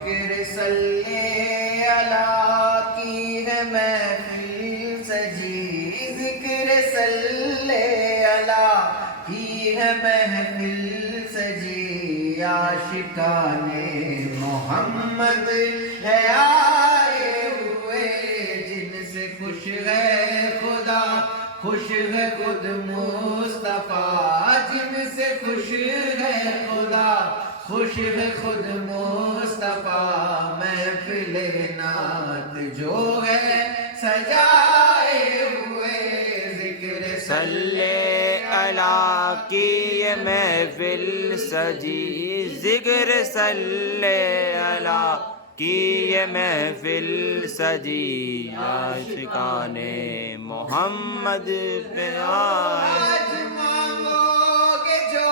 ذکر صلی اللہ کی ہے محفل سجی، ذکر صلی اللہ کی ہے محفل سجی، عاشقان محمد ہے آئے ہوئے، جن سے خوش ہے خدا خوش ہے خود مصطفیٰ، جن سے خوش ہے خدا خوش ہے خود مصطفیٰ، محفل نعت جو ہے سجائے ہوئے، ذکر صلی اللہ کی یہ محفل سجی، ذکر صلی اللہ کی یہ محفل سجی، عاشقان محمد پہ آئے۔ آج مانگو گے جو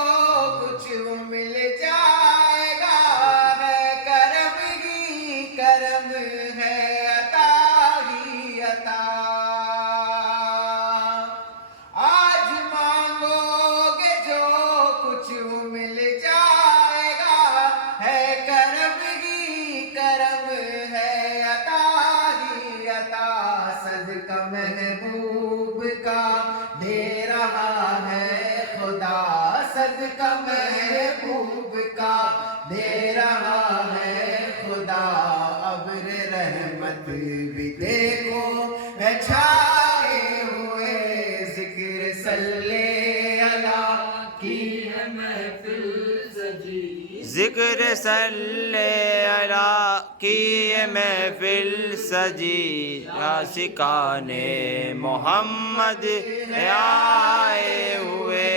کچھ مل جائے گا، ہے کرم ہی کرم ہے، عطا ہی عطا۔ آج مانگو گے جو کچھ مل جائے گا، ہے کرم ہی کرم ہے، عطا ہی عطا۔ صدقہ محبوب کا دے رہا ہے خدا، صدقہ محبوب کا دے رہا ہے خدا، ابر رحمت بھی دیکھو ہے چھائے ہوئے، ذکر صلی اللہ کی ہے محفل سجی، ذکر صلی اللہ کی یہ محفل سجی، عاشقان محمد آئے ہوئے،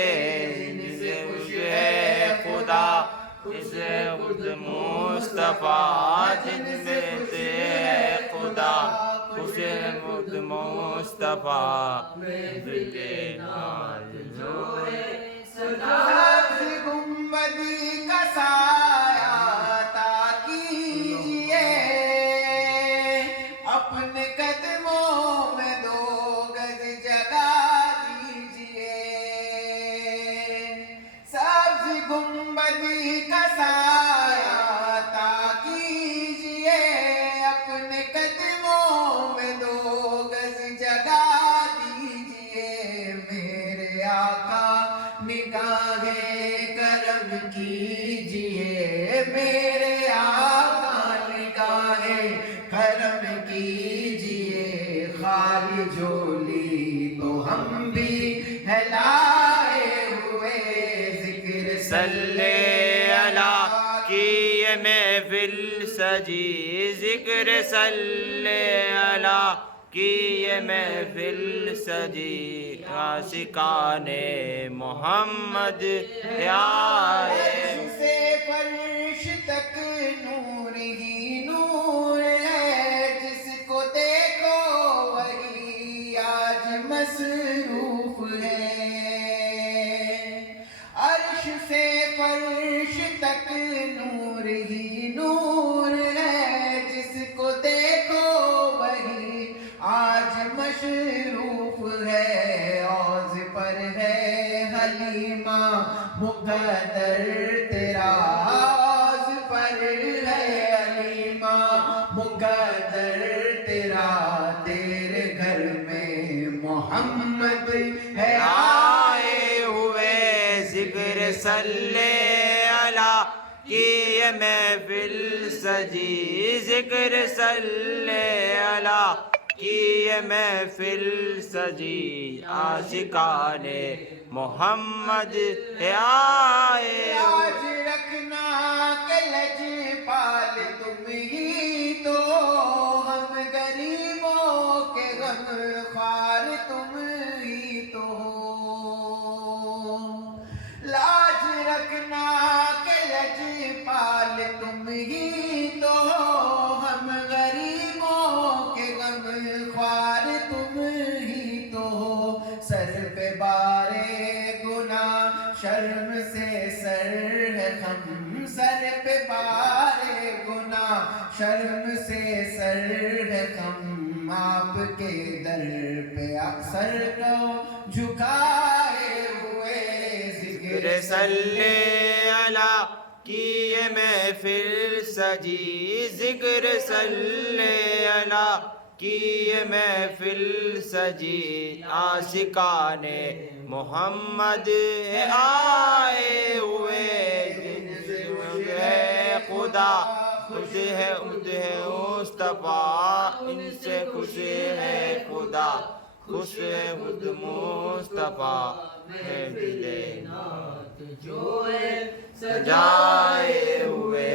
جن سے خوش ہے خدا جن سے خود مصطفیٰ، جن میں سے ہے خدا خوش ہے خود مصطفیٰ، کے نال جو سبز گنبدی کا سایہ عطا کیجئے، اپنے قدموں میں 2 گز جگہ دیجئے، سبز گنبدی کا سایہ عطا کیجئے، اپنے قدموں میں 2 گز جگہ دیجئے، میرے آقا نگاہیں کرم کیجئے، میرے آقا نگاہیں کرم کیجئے، خالی جھولی تو ہم بھی ہے لائے ہوئے، ذکر صلی اللہ کی یہ محفل سجی، ذکر صلی اللہ کی یہ محفل سجی، عاشقان محمد آئے۔ عرش سے فرش تک نور ہی نور ہے، جس کو دیکھو وہی آج مصروف ہے، عرش سے فرش تک نور ہی نور ہے، جس کو دیکھو وہی آج مصروف ہے، عوض پر ہے حلیمہ مقدر تیرا، عوض پر ہے حلیمہ مقدر تیرا، تیرے گھر میں محمد ہے آئے ہوئے، ذکر صلی اللہ کی یہ محفل سجی، ذکر صلی اللہ کی یہ محفل سجی، عاشقان محمد آئے۔ آج رکھنا کہ لجپال تم ہی تو، ہم غریبوں کے غم خوار تم ہی تو، لاج رکھنا کہ لجپال تم ہی تو، ہم غریبوں کے غم خوار تم ہی تو، سر پہ بارے گناہ شرم سے سر ہے خم، سر پہ بارے گناہ شرم سے سر ہے خم، آپ کے در پہ اکثر کو جھکائے ہوئے، ذکر صلی اللہ کی یہ محفل سجی ذکر صلی علی کی یہ محفل سجی عاشقان محمد آئے ہوئے جن سے ہے خدا خوش ہے مصطفیٰ ان سے خوش ہے خدا خوش ہے خود مصطفیٰ ہے دل نات جو ہے سجائے ہوئے